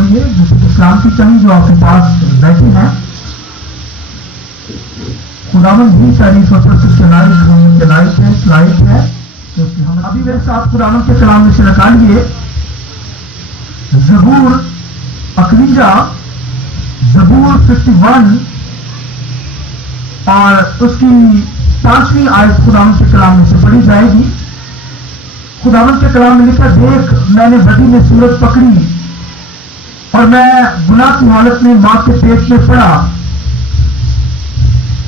پڑھیے اسلام کی چند جو آپ کے پاس بیٹھے ہیں. خداوند بھی تعریف اور چلائٹ ہے. ہم ابھی میرے ساتھ خداوند کے کلام میں سے نکالیے زبور 51 زبور 51 اور اس کی 5ویں آیت خداوند کے کلام میں سے پڑھی جائے گی. خداوند کے کلام میں لکھا دیکھ میں نے بدی میں صورت پکڑی اور میں گناہ کی حالت میں ماں کے پیٹ میں پڑا.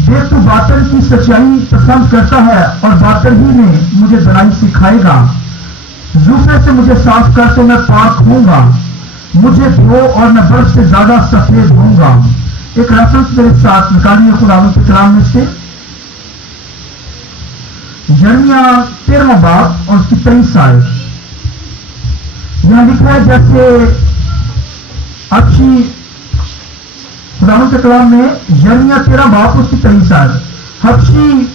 دیکھ تو باطل کی سچائی پسند کرتا ہے اور باطل ہی میں مجھے بڑائی سکھائے گا. زوفے سے مجھے صاف کر تو میں پاک ہوں گا. مجھے دھو اور میں برف سے زیادہ سفید ہوں گا. ایک ریفرنس میرے ساتھ نکالیے خداوند کے کلام میں سے یرمیا 13واں باب اور اس کی 23 آیت. یہاں لکھا ہے جیسے اچھی خداوند کے کلام میں یرمیا 13 باب اس کی 23 آیت. حبشی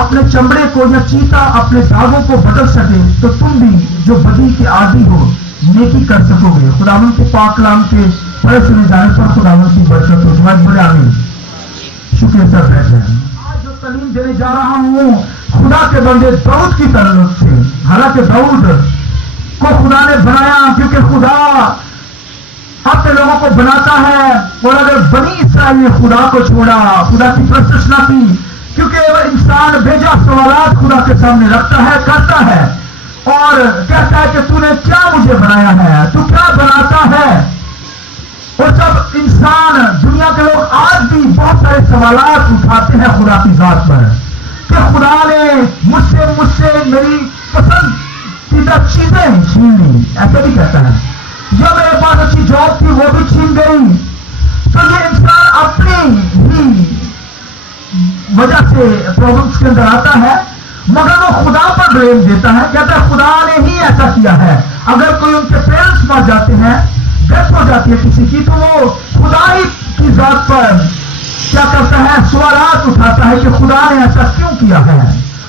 اپنے چمڑے کو یا چیتا اپنے داغوں کو بدل سکے تو تم بھی جو بدی کے عادی ہو نیکی کر سکو گے. خداوند کے پاک کلام کے پڑھے سنے جانے پر خداوند کی برکت ہو. جماعت بڑے آمین. شکریہ سر بیٹھ جائیں. آج جو تعلیم دینے جا رہا ہوں خدا کے بندے داؤد کی تعلق سے. حالانکہ داؤد کو خدا نے بنایا کیونکہ خدا اپنے لوگوں کو بناتا ہے. اور اگر بنی اسرائیل نے خدا کو چھوڑا خدا کی پرستش نہ کی کیونکہ وہ انسان بھیجا سوالات خدا کے سامنے رکھتا ہے کرتا ہے اور کہتا ہے کہ تو نے کیا مجھے بنایا ہے تو کیا بناتا ہے. اور جب انسان دنیا کے لوگ آج بھی بہت سارے سوالات اٹھاتے ہیں خدا کی ذات پر کہ خدا نے مجھ سے میری پسندیدہ چیزیں چھین لی. ایسا بھی کہتا ہے جو میرے پاس اچھی جاب تھی وہ بھی چھین گئی. تو یہ انسان اپنی ہی وجہ سے پرابلمس کے اندر آتا ہے مگر وہ خدا پر بلیم دیتا ہے. کہتا ہے خدا نے ہی ایسا کیا ہے. اگر کوئی ان کے پیرنٹس مر جاتے ہیں ڈیتھ ہو جاتی ہے کسی کی تو وہ خدا ہی کی ذات پر کیا کرتا ہے سوالات اٹھاتا ہے کہ خدا نے ایسا کیوں کیا ہے.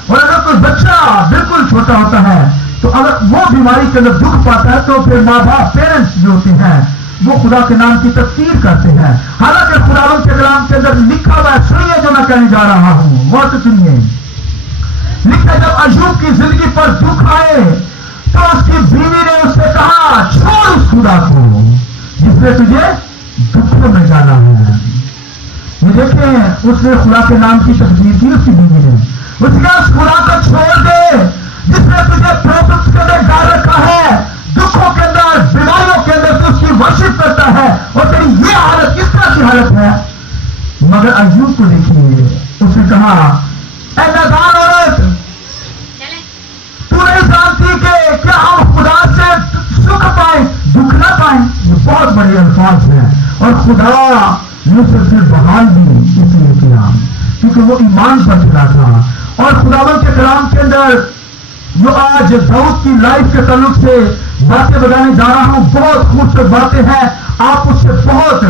اور اگر کوئی بچہ بالکل چھوٹا ہوتا ہے تو اگر وہ بیماری کے اندر دکھ پاتا ہے تو پھر ماں باپ پیرنٹس جو ہوتے ہیں وہ خدا کے نام کی تفسیر کرتے ہیں. حالانکہ خداوند کے کلام کے اندر لکھا ہوا ہے. سنیے جو میں کہنے جا رہا ہوں غور سے سنیے. لکھا جب ایوب کی زندگی پر دکھ آئے تو اس کی بیوی نے اس سے کہا چھوڑ اس خدا کو جس نے تجھے دکھوں میں ڈالا ہے. یہ دیکھیں اس نے خدا کے نام کی تفسیر کی. اس کی بیوی نے اس کا اس خدا کو چھوڑ دے جس نے تجھے پرابلمس کے اندر ڈال رکھا ہے دکھوں کے اندر بیماریوں کے اندر تو اس کی ورشپ کرتا ہے اور تیری یہ حالت کس طرح کی حالت ہے. مگر ایوب کو دیکھیے اس نے کہا اے نادان عورت تو نہیں جانتی کہ کیا ہم خدا سے سکھ پائیں دکھ نہ پائیں. یہ بہت بڑے الفاظ ہیں اور خدا نے سے بحال بھی اس لیے کیا کیونکہ وہ ایمان پر چلا تھا. اور خداوند کے کلام کے اندر جو آج داؤد کی لائف کے تعلق سے باتیں بتانے جا رہا ہوں بہت خوبصورت باتیں ہیں. آپ اس سے بہت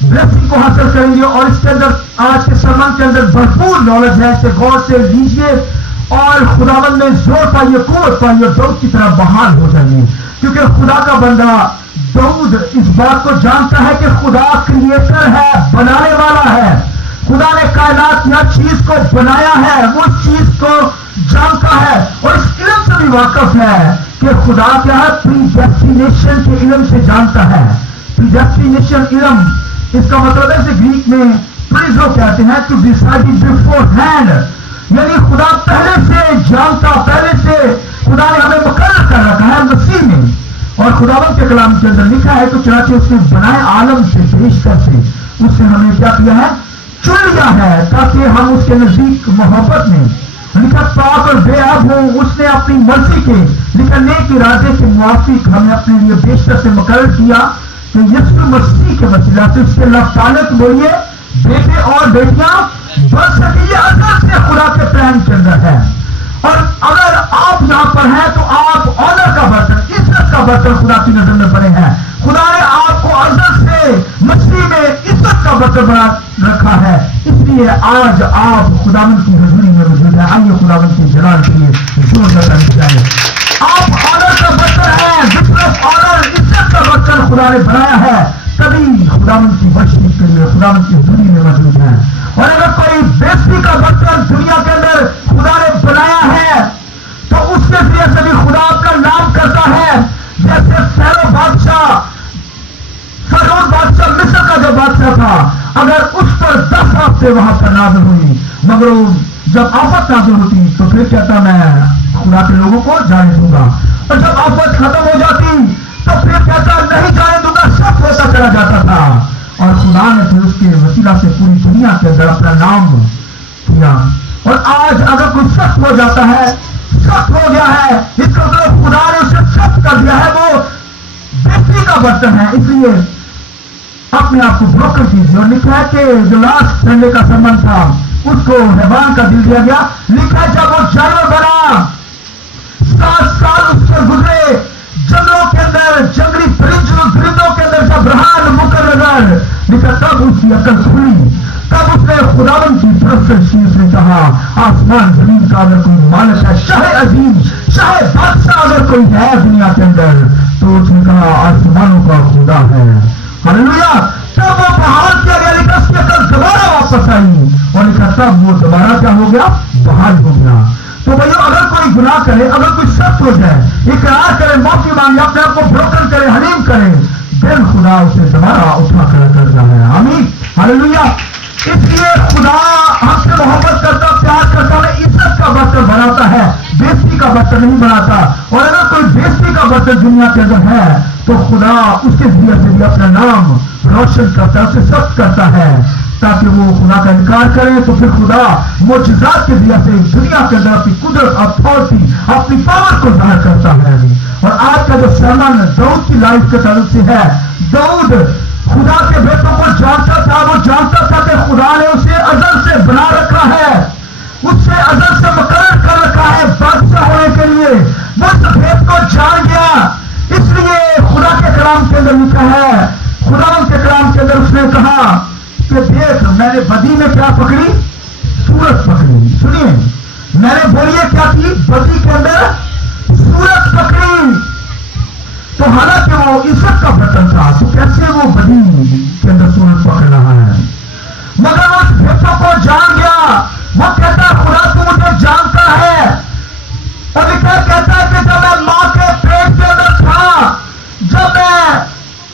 بلیسنگ کو حاصل کریں گے اور اس کے اندر آج کے سرمن کے اندر بھرپور نالج ہے. اسے غور سے لیجیے اور خداوند میں زور پائیے قوت پائیے اور داؤد کی طرح بحال ہو جائیے کیونکہ خدا کا بندہ داؤد اس بات کو جانتا ہے کہ خدا کریٹر ہے بنانے والا ہے. خدا نے کائنات کی ہر چیز کو بنایا ہے وہ اس چیز کو جانتا ہے اور اس علم سے بھی واقف ہے کہ خدا کیا ہے پری ڈیسٹینیشن کے علم سے جانتا ہے. پری ڈیسٹینیشن علم اس کا مطلب ہے اسے گریک میں پریزو کہتے ہیں ٹو ڈیسائڈ بیفور ہینڈ یعنی خدا پہلے سے جانتا پہلے سے خدا نے ہمیں مقرر کر رکھا ہے مسیح میں. اور خداوند کے کلام کے اندر لکھا ہے تو چنانچہ اس نے بنائے عالم سے بیشتر سے اس سے ہمیں کیا کیا ہے چن لیا ہے تاکہ ہم اس کے نزدیک محبت میں لکھا پاک اور بے عیب ہوں. اس نے اپنی مرضی کے لکھا نیک ارادے کے موافق ہمیں اپنے لیے بیشتر سے مقرر کیا کہ یسوع مسیح کے وسیلہ سے اس کے لفظ بولیے بیٹے اور بیٹیاں بن سکیں. یہ اصل سے خدا کے پلان کے اندر ہے. اور اگر آپ یہاں پر ہیں تو آپ آنر کا برتن عزت کا برتن خدا کی نظر میں بنے ہیں. خدا نے آپ کو ازل سے مسیح میں عزت کا برتن بنا رکھا ہے. اس لیے آج آپ خداوند کی حضوری میں موجود ہیں. آئیے خداوند کی جلال کے لیے زور سے جائیں. آپ آنر کا برتن ہیں. آنر عزت کا برتن خدا نے بنایا ہے تبھی خداوند کی وحشت کے لیے خداوند کی دنیا میں موجود ہے. اور اگر کوئی بیستی کا برتن دنیا کے اندر خدا نے بنایا ہے تو اس کے ذریعے سے بھی خدا اپنا نام کرتا ہے. جیسے فرعون بادشاہ مصر کا جو بادشاہ تھا, اگر اس پر 10 ہفتے وہاں پر نازل ہوئی, مگر جب آفت نازل ہوتی تو پھر کہتا میں خدا کے لوگوں کو جانے دوں گا, اور جب آفت ختم ہو جاتی تو پھر کہتا نہیں جانے دوں گا, سخت ہوتا چلا جاتا تھا. اور خدا نے پھر اس کے وسیلہ سے پوری دنیا کے اندر اپنا نام کیا. اور آج اگر کوئی سخت ہو جاتا ہے, سخت ہو گیا ہے, اس کا مطلب خدا نے اسے سخت کر دیا ہے, وہ بیستی کا برتن ہے. اس لیے اپنے آپ کو بروکن کیجیے. اور لکھا ہے کہ جو لاسٹ سنڈے کا سرمن تھا اس کو حیوان کا دل دیا گیا. لکھا ہے جب وہ جانور بنا 7 سال اس سے گزرے, جنگلوں کے اندر جنگلی پرندوں کے اندر جب رہا مکر نظر, لکھا تب اس کی عقل کھلی, تب اس نے خداوند کی طرف سے شیش نے کہا آسمان زمین کا اگر کوئی مالک ہے, شاہ عظیم شاہ بادشاہ اگر کوئی ہے دنیا کے اندر, تو اس نے کہا آسمانوں کا خدا ہے. ہاللویا. تب وہ بحال کیا گیا, لکھا اس کی عقل دوبارہ واپس آئی, اور لکھا تب وہ دوبارہ کیا ہو گیا, بحال ہو گیا. تو بھائیو اگر کوئی گناہ کرے, اگر کوئی سخت ہو جائے, اقرار کرے, معافی مانگے, اپنے آپ کو بروکن کرے, حلیم کرے, دل خدا اسے دوبارہ اٹھا کر رہا ہے. آمین. ہاللویا. اس لیے خدا ہم سے محبت کرتا, پیار کرتا ہے, عزت کا برتن بناتا ہے, بیستی کا برتن نہیں بناتا. اور اگر کوئی بیستی کا برتن دنیا کے اندر ہے تو خدا اس کے ذریعے سے بھی اپنا نام روشن کرتا ہے, اسے سخت کرتا ہے تاکہ وہ خدا کا انکار کرے. تو پھر خدا معجزات کے ذریعے سے دنیا کے اندر اپنی قدرت, اتھارٹی, اپنی پاور کو ظاہر کرتا ہے. اور آج کا جو سرمن داؤد کی لائف کے تعلق سے ہے, داؤد خدا کے بیٹوں کو جانتا تھا, وہ جانتا تھا کہ خدا نے اسے ازل سے بنا رکھا ہے, اس سے ازل سے مقرر کر رکھا ہے بادشاہ ہونے کے لیے. وہ سفید کو جان گیا. اس لیے خدا کے کلام کے اندر لکھا ہے, خدا کے کلام کے اندر اس نے کہا کہ دیکھ میں نے بدی میں کیا پکڑی, سورت پکڑی. سنیے, میں نے بولیے کیا کی, بدی کے اندر سورت پکڑی. تو حالانکہ وہ عزت کا برتن تھا, تو کیسے وہ بدی کے اندر سورت پکڑ رہا ہے. مگر وہ اس بھیتوں کو جان گیا. وہ کہتا ہے خدا تو مجھے جانتا ہے. اور کہتا ہے کہ جب میں ماں کے پیٹ کے اندر تھا, جب میں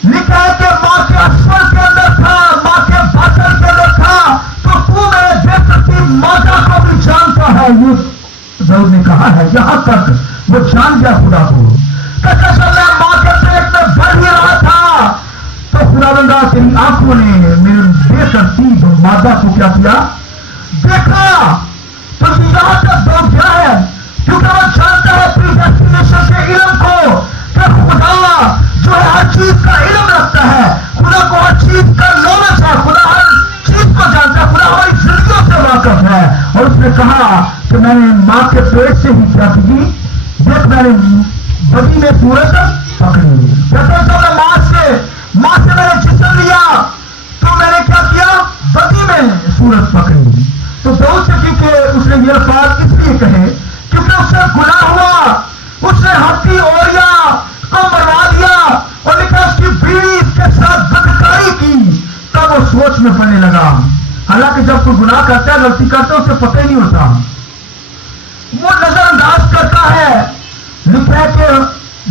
لکھا ہے کہ ماں کے اسفل کے اندر تھا, ماں کے باطن کے اندر تھا, تو میرے بے ترتیب ماتا کو بھی جانتا ہے. یہ داؤد نے کہا ہے. یہاں تک وہ جان گیا خدا کو. کہتا جب میں ماں کے پیٹ میں بڑھ ہی رہا تھا تو خدا بندہ تیری آنکھوں نے میرے بے ترتیب مادہ کو کیا کیا, دیکھا. تو یہاں تک داؤد کیا ہے, کیونکہ وہ جانتا ہے پریڈیسٹینیشن کے علم کو, کہ خدا جو ہے ہر چیز کا علم رکھتا ہے, خدا کو ہر چیز کا نالج ہے, خدا ہر چیز کو جانتا ہے, خدا ہماری زندگیوں سے واقف ہے. اور اس نے کہا کہ میں نے ماں کے پیٹ سے ہی کیا کی, دیکھ میں نے بدی میں سورت پکڑی. جیسے جب میں ماں سے میں نے جسم لیا تو میں نے کیا کیا, بدی میں سورت پکڑی. تو داؤد سے کیونکہ اس نے یہ الفاظ اس لیے کہے کیونکہ اس سے گناہ ہوا, اس نے ہتھی اوریا کو مروا دیا, اور لکھا اس کی بیوی اس کے ساتھ بدکاری کی. تب وہ سوچ میں پڑنے لگا. حالانکہ جب کوئی گناہ کرتا ہے, غلطی کرتا ہے, اسے پتہ ہی نہیں ہوتا, وہ نظر انداز کرتا ہے. لکھا ہے کہ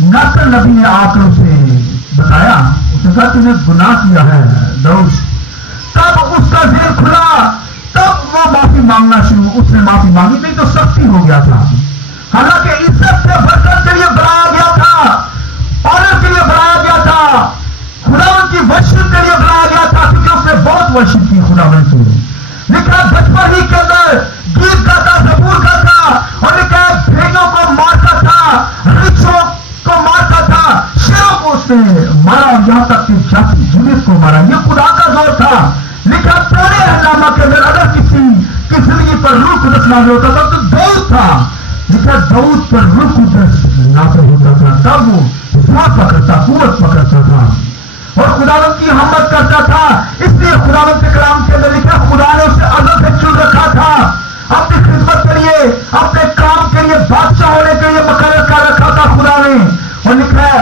ناتن نبی نے آ کر اسے بتایا, اس نے کہا تم نے گناہ کیا ہے داؤد. تب اس کا ذہن کھلا, تب وہ معافی مانگنا شروع, اس نے معافی مانگی. نہیں تو سختی ہو گیا تھا. حالانکہ عزت سے برکت کے لیے بنایا گیا تھا, آنر کے لیے بنایا گیا تھا, خداوند کی ورشپ کے لیے بنایا گیا تھا, کیونکہ اس نے بہت ورشپ کی خداوند کی. لکھا بچپن ہی کے اندر گیت گاتا, زبور گاتا, اور لکھا بھیڑوں کو مارتا تھا, رچھوں کو مارتا تھا, شیروں کو اس نے مارا, یہاں تک کہ جاتی جنیت کو مارا. یہ خدا کا دور تھا. لکھا پرانے اہلنامہ کے اندر اگر کسی کی زندگی پر روح قدس نازل ہوتا تھا تو داؤد تھا. لکھا داؤد پر روح قدس نازل ہوتا تھا, تب وہ زور پکڑتا, قوت پکڑتا تھا, اور خداوند کی حمد کرتا تھا. اس لیے خداوند کے کلام کے اندر لکھا خدا نے اسے ازل سے چن رکھا تھا, اپنی خدمت کے لیے, اپنے کام کے لیے, بادشاہ ہونے کے لیے مقرر کر رکھا تھا خدا نے. اور لکھا ہے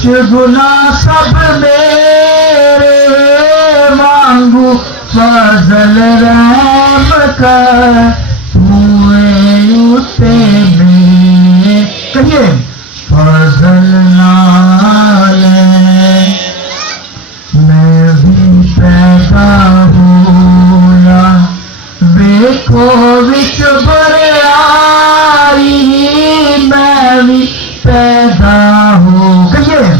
بخش گناہ سب میرے مانگو فضل رحم کر ہوئے اتے میں کہیے فضل نال میں بھی پیدا ہویا دیکھو وچ بریائی میں بھی پیدا ہو گئے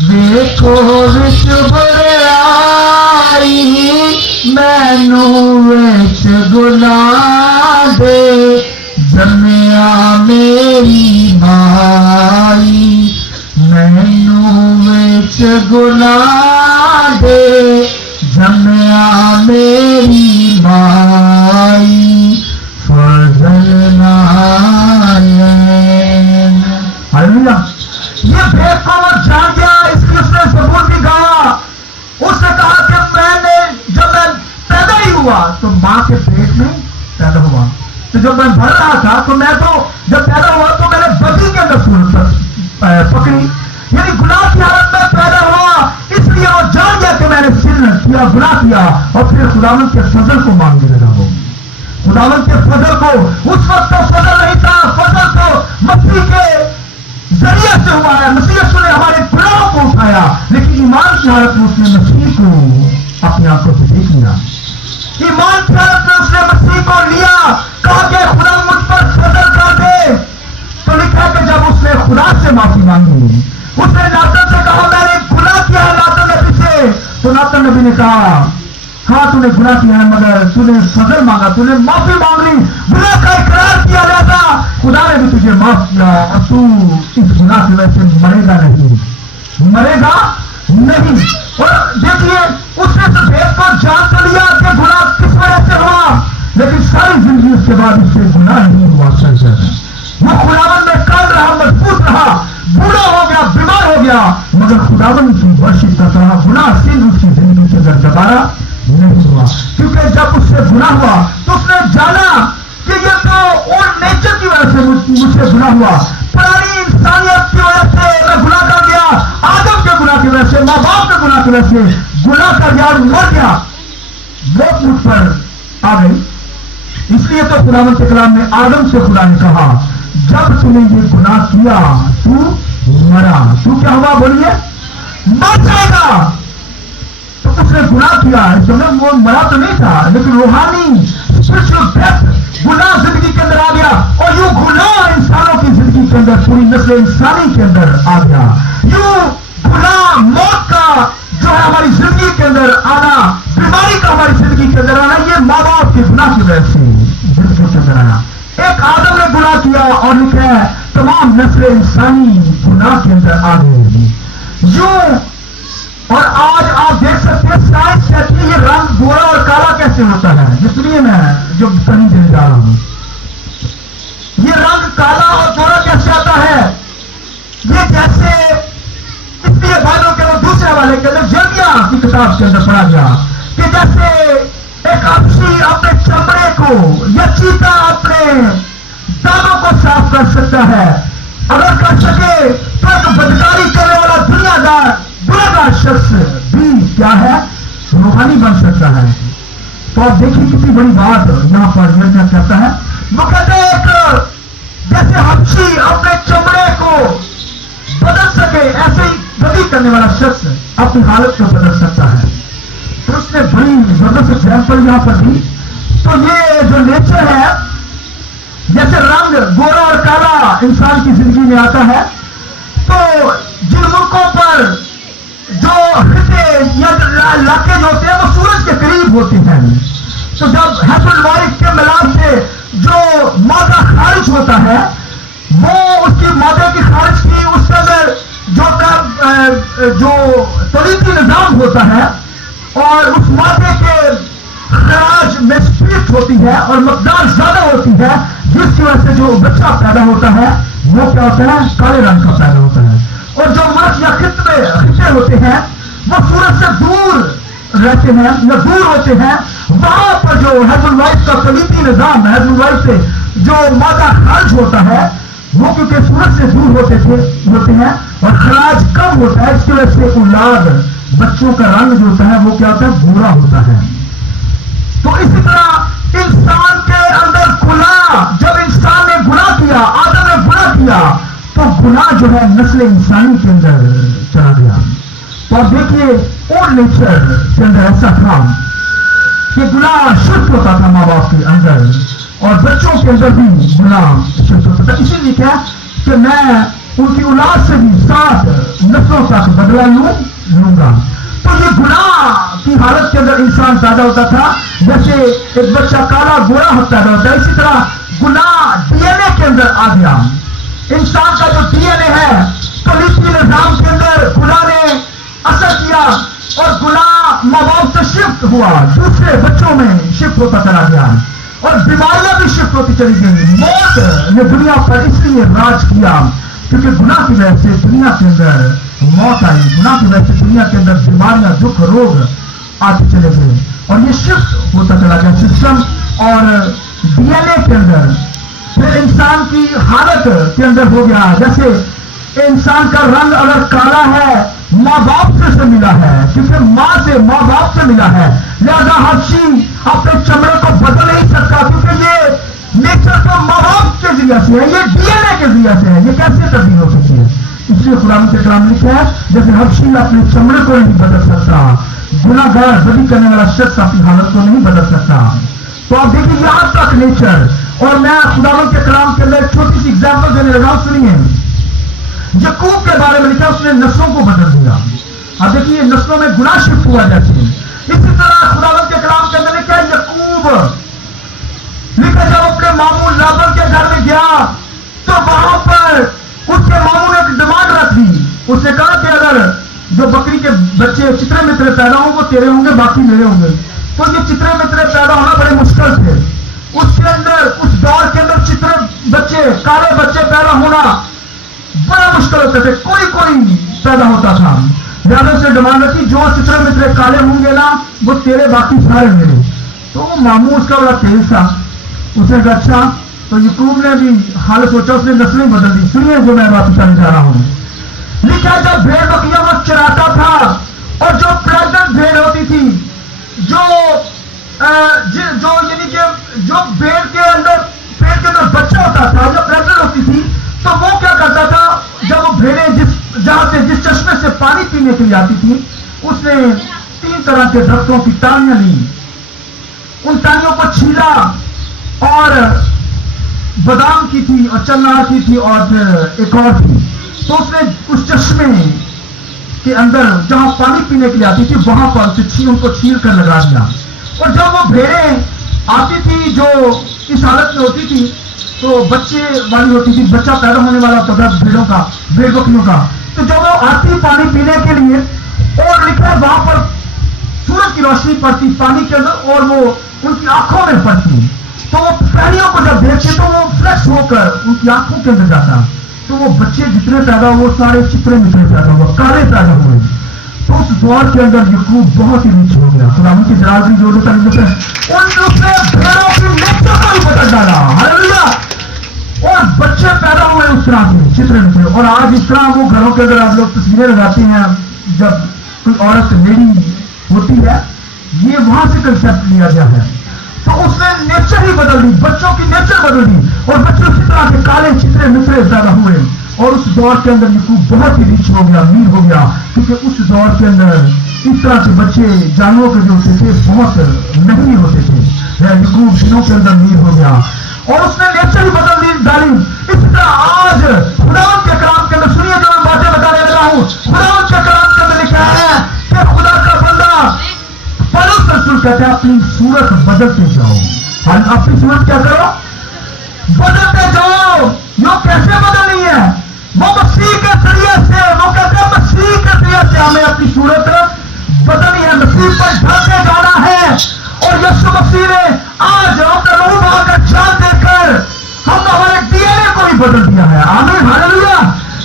دیکھو وچ بریائی مینو وچ گناہ دے جمیا میری مائی مینو وچ گناہ دے جمیا میری مائی فضل نال ہاللویا یہ بے قوم جان گیا اس لیے اس نے زبور بھی گایا اس نے کہا کہ جب میں پیدا ہی ہوا تو ماں کے پیٹ میں پیدا ہوا تو جب میں بڑھ رہا تھا تو میں تو جب پیدا ہوا تو میں نے بدی کے اندر صورت پکڑی یعنی گناہ کی حالت میں پیدا ہوا اس لیے وہ جان گیا کہ میں نے سن کیا گناہ کیا اور پھر خداوند کے فضل کو مانگنے لگا وہ خداوند کے فضل کو اس وقت تو فضل نہیں تھا فضل تو مسیح کے ذریعے سے ہوا ہے مسیح نے ہمارے گناہوں کو اٹھایا لیکن ایمان کی حالت میں اس نے مسیح کو اپنی آنکھوں سے دیکھ لیا ایمان کی حالت میں اس نے مسیح کو لیا کہا کہ خدا مجھ پر فضل کر دے تو لکھا کہ جب اس نے خدا سے معافی مانگی اس نے ناتن سے کہا میں نے گناہ کیا ہے ناتن نبی سے تو ناتن نبی نے کہا ہاں تو نے گناہ کیا ہے مگر تو نے فضل مانگا تو نے معافی مانگ لی گناہ کا اقرار کیا جاتا خدا نے بھی تجھے معاف کیا اور تو اس گناہ کی وجہ سے مرے گا نہیں اور دیکھیے اس نے تو بھید کو جان کر لیا کہ گناہ کس وجہ سے ہوا لیکن ساری زندگی اس کے بعد اس سے گناہ نہیں ہوا وہ خداوند میں کل رہا مضبوط رہا بوڑھا ہو گیا بیمار ہو گیا مگر خداوند کی ورشت کرتا رہا گناہ صرف اس کی زندگی کے اندر دوبارہ نہیں ہوا کیونکہ جب اس سے گناہ ہوا تو اس نے جانا کہ یہ تو اولڈ نیچر کی وجہ سے مجھ سے گناہ ہوا پرانی انسانیت کی وجہ سے میں گناہ کر گیا آدم کے گناہ کی وجہ سے ماں باپ کے گناہ کی وجہ سے گناہ کر گیا اور مر گیا موت مجھ پر آ گئی اس لیے تو خداوند کے کلام میں آدم سے خدا نے کہا جب تم نے یہ گناہ کیا تو مرا تو کیا ہوا بولیے مر جائے گا تو اس نے گناہ کیا وہ مرا تو نہیں تھا لیکن روحانی اسپرچل ڈیتھ گناہ زندگی کے اندر آ گیا اور یوں گناہ انسانوں کی زندگی کے اندر پوری نسل انسانی کے اندر آ گیا یوں گناہ موت کا جو ہے ہماری زندگی کے اندر آنا بیماری کا ہماری زندگی کے اندر آنا یہ ماں باپ کے گناہ کی وجہ سے زندگی کے اندر آیا ایک آدم نے گناہ کیا اور لکھا ہے تمام نسل انسانی گناہ کے اندر آ گئے یوں اور آج آپ دیکھ سکتے ہیں سائنس کہتی ہے یہ رنگ گورا اور کالا کیسے ہوتا ہے اس لیے میں جو کہیں دینے جا رہا ہوں یہ رنگ کالا اور گورا کیسے آتا ہے یہ جیسے اس لیے بائبل کے دوسرے حوالے کے اندر جرمیہ کی کتاب کے اندر پڑھا گیا کہ جیسے ایک اپسی اپنے چمڑے کو یا چیتا اپنے دانتوں کو صاف کر سکتا ہے اگر کر سکے تو ایک بدکاری کرنے والا دنیا دار گنہگار شخص بھی کیا ہے روحانی بن سکتا ہے تو آپ دیکھیے کتنی بڑی بات یہاں پر یرمیا کہتا ہے وہ کہتے ہیں ایک جیسے ہمشی اپنے چمڑے کو بدل سکے ایسے ہی بدی کرنے والا شخص اپنی حالت کو بدل سکتا ہے تو اس نے بڑی زبردست ایگزامپل یہاں پر دی تو یہ جو نیچر ہے جیسے رنگ گورا اور کالا انسان کی زندگی میں آتا ہے تو جن ملکوں پر جو خطے یا علاقے جو ہوتے ہیں وہ سورج کے قریب ہوتے ہیں تو جب ہیپل وائف کے ملاپ سے جو مادہ خارج ہوتا ہے وہ اس کی مادے کی خارج کی اس کے اندر جو تولیدی نظام ہوتا ہے اور اس مادے کے خراج میں اسپیڈ ہوتی ہے اور مقدار زیادہ ہوتی ہے جس کی وجہ سے جو بچہ پیدا ہوتا ہے وہ کیا ہوتا ہے کالے رنگ کا پیدا ہوتا ہے اور جو مرد یا خطے ہوتے ہیں وہ سورج سے دور رہتے ہیں یا دور ہوتے ہیں وہاں پر جو ہیزل وائف کا تولیدی نظام ہے ہیزل وائف سے جو مادہ خارج ہوتا ہے وہ کیونکہ سورج سے دور ہوتے ہیں اور خراج کب ہوتا ہے؟ اس کی وجہ سے اولاد بچوں کا رنگ جو ہوتا ہے وہ کیا ہوتا ہے؟ گورا ہوتا ہے. تو اسی طرح انسان کے اندر گناہ، جب انسان نے گناہ کیا، آدم نے گناہ کیا، تو گناہ جو ہے نسل انسانی کے اندر چلا گیا. تو اب دیکھیے اولڈ نیچر کے اندر ایسا تھا کہ گناہ شرک ہوتا تھا ماں باپ کے اندر، اور بچوں کے اندر بھی گناہ شرک ہوتا تھا. اسی لیے کیا کہ میں ان کی اولاد سے بھی 7 نسلوں تک بدلہ لوں گا. تو یہ گناہ کی حالت کے اندر انسان پیدا ہوتا تھا، جیسے ایک بچہ کالا گورا پیدا ہوتا ہے، اسی طرح گناہ ڈی این اے کے اندر آ گیا. انسان کا جو ڈی این اے ہے کلیتی نظام کے اندر گناہ نے اثر کیا، اور گناہ ماں باپ سے شفٹ ہوا، دوسرے بچوں میں شفٹ ہوتا چلا گیا، اور بیماریاں بھی شفٹ ہوتی چلی گئی. موت نے دنیا پر اس لیے راج کیا کیونکہ گناہ کی وجہ سے دنیا کے اندر موت آئی، گناہ کی وجہ سے دنیا کے اندر بیماریاں، دکھ، روگ آتے چلے گئے، اور یہ شفٹ ہوتا چلا گیا سسٹم اور ڈی این اے کے اندر. پھر انسان کی حالت کے اندر ہو گیا، جیسے انسان کا رنگ اگر کالا ہے ماں باپ سے ملا ہے، کیونکہ ماں سے ماں باپ سے ملا ہے، لہذا حبشی اپنے چمڑے کو بدل نہیں سکتا، کیونکہ یہ نیچر تو ماں باپ کے ذریعے سے ہے، یہ ڈی این اے کے ذریعے سے ہے، یہ کیسے تبدیل ہو سکتی ہے؟ اس لیے قرآن کے کلام لکھا ہے جیسے حبشی اپنے چمڑے کو نہیں بدل سکتا، گناہ گار بدی کرنے والا شخص اپنی حالت کو نہیں بدل سکتا. تو آپ دیکھیے یہاں تک نیچر. اور میں خداوند کے کلام کے اندر ایک چھوٹی سی ایگزامپل دینے لگا ہوں، سنیے. یعقوب کے بارے میں لکھا اس نے نسلوں کو بدل دیا. اب دیکھیے نسلوں میں گناہ شفٹ ہوا جیسے. اسی طرح خداوند کے کلام کے اندر لکھا ہے یعقوب لکھا جب اپنے ماموں لابن کے گھر میں گیا تو وہاں پر اس کے ماموں نے ایک ڈیمانڈ رکھ دی. اس نے کہا کہ اگر جو بکری کے بچے چترے مترے پیدا ہوں وہ تیرے ہوں گے، باقی میرے ہوں گے. تو یہ چترے مترے پیدا ہونا بڑے مشکل تھے. اس کے اندر اس دور کے اندر چترے بچے، کالے بچے پیدا ہونا بڑا مشکل ہوتے تھے، کوئی پیدا ہوتا تھا. لہٰذا سے ڈیمانڈ رکھی جو چترے مترے کالے ہوں گے نا وہ تیرے، باقی سارے میرے. تو وہ ماموں اس کا بڑا تیز تھا، اس نے کہا اچھا. تو یعقوب نے بھی حال سوچا، اس نے نسلیں بدل دی. سنیے جو میں بات بتانے جا رہا ہوں. لکھا جب بھیڑ بکریاں وہ چراتا تھا اور جو پریگننٹ بھیڑ ہوتی تھی، جو یعنی کہ جو بھیڑ کے اندر بچہ ہوتا تھا، جو پریگننٹ ہوتی تھی، تو وہ کیا کرتا تھا جب وہ بھیڑیں جس چشمے سے پانی پینے کے لیے آتی تھی، اس نے 3 طرح کے درختوں کی ٹاہنیاں لی، ان ٹاہنیوں کو چھیلا، اور بادام کی تھی اور چنار کی تھی اور پھر ایک اور تھی. تو اس نے اس چشمے کے اندر جہاں پانی پینے کے لیے آتی تھی وہاں پر ان کو چھیل کر لگا دیا. اور جب وہ بھیڑیں آتی تھی جو اس حالت میں ہوتی تھی تو بچے والی ہوتی تھی، بچہ پیدا ہونے والا ہوتا تھا بھیڑوں کا، بھیڑ بکریوں کا. تو جب وہ آتی پانی پینے کے لیے اور لکھا وہاں پر سورج کی روشنی پڑتی پانی کے اندر اور وہ ان کی آنکھوں میں پڑتی، تو وہ پہلیوں کو جب دیکھتے تو وہ فلیش ہو کر ان کی آنکھوں کے اندر جاتا. تو وہ بچے جتنے پیدا ہوئے وہ سارے چترے مترے پیدا ہوئے، کالے پیدا ہوئے. تو اس دور کے اندر یعقوب بہت ہی نیچ ہو گیا. خدا ان کی جلال جو ہوتا ہے ان دوسرے بھیڑوں کی نیچر کو ہی بدل ڈالا. ہاللیلویا. اور بچے پیدا ہوئے اس طرح سے چترے مترے. اور آج اس طرح وہ گھروں کے اندر آپ لوگ تصویریں لگاتے ہیں جب کوئی عورت لیڈی ہوتی ہے، یہ وہاں سے کنسپٹ لیا گیا ہے. تو اس نے نیچر ہی بدل دی، بچوں کی نیچر بدل دی، اور بچے اسی طرح کے کالے چترے مترے پیدا ہوئے. اور اس دور کے اندر یعقوب بہت ہی ریچ ہو گیا، امیر ہو گیا، کیونکہ اس دور کے اندر اس طرح کے بچے جانوروں کے جو ہوتے تھے بہت نہیں ہوتے تھے. یعقوب دنوں کے اندر امیر ہو گیا اور اس نے نیچر ہی بدل دی ڈالی. اس طرح آج خدا کے کلام کے اندر سنیے جو میں باتیں بتانے لگا ہوں. خدا کے کلام کے اندر لکھا ہے کہ خدا کا بندہ پولس رسول کہتے ہیں اپنی صورت بدلتے جاؤ. اپنی صورت کیا کرو؟ بدلتے جاؤ. یہ کیسے بدلنی ہے؟ وہ مسیح کے ذریعے سے. وہ کہتے ہیں مسیح کے ذریعے سے ہمیں اپنی صورت بدلنی ہے، مسیح پر ڈھلتے جانا ہے. اور یسوع مسیح نے آج اپنا روح بہا کر جان دے کر ہمارے ڈی این اے کو بھی بدل دیا ہے. آمین ہاللیلویا.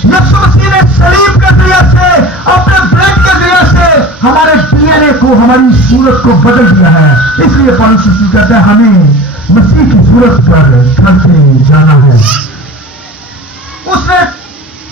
یسوع مسیح نے صلیب کے ذریعے سے اپنے بلڈ کے ذریعے سے ہمارے ڈی این اے کو، ہماری صورت کو بدل دیا ہے. اس لیے پولس رسول کہتا ہے ہمیں مسیح کی صورت پر ڈھلتے جانا ہے. اس نے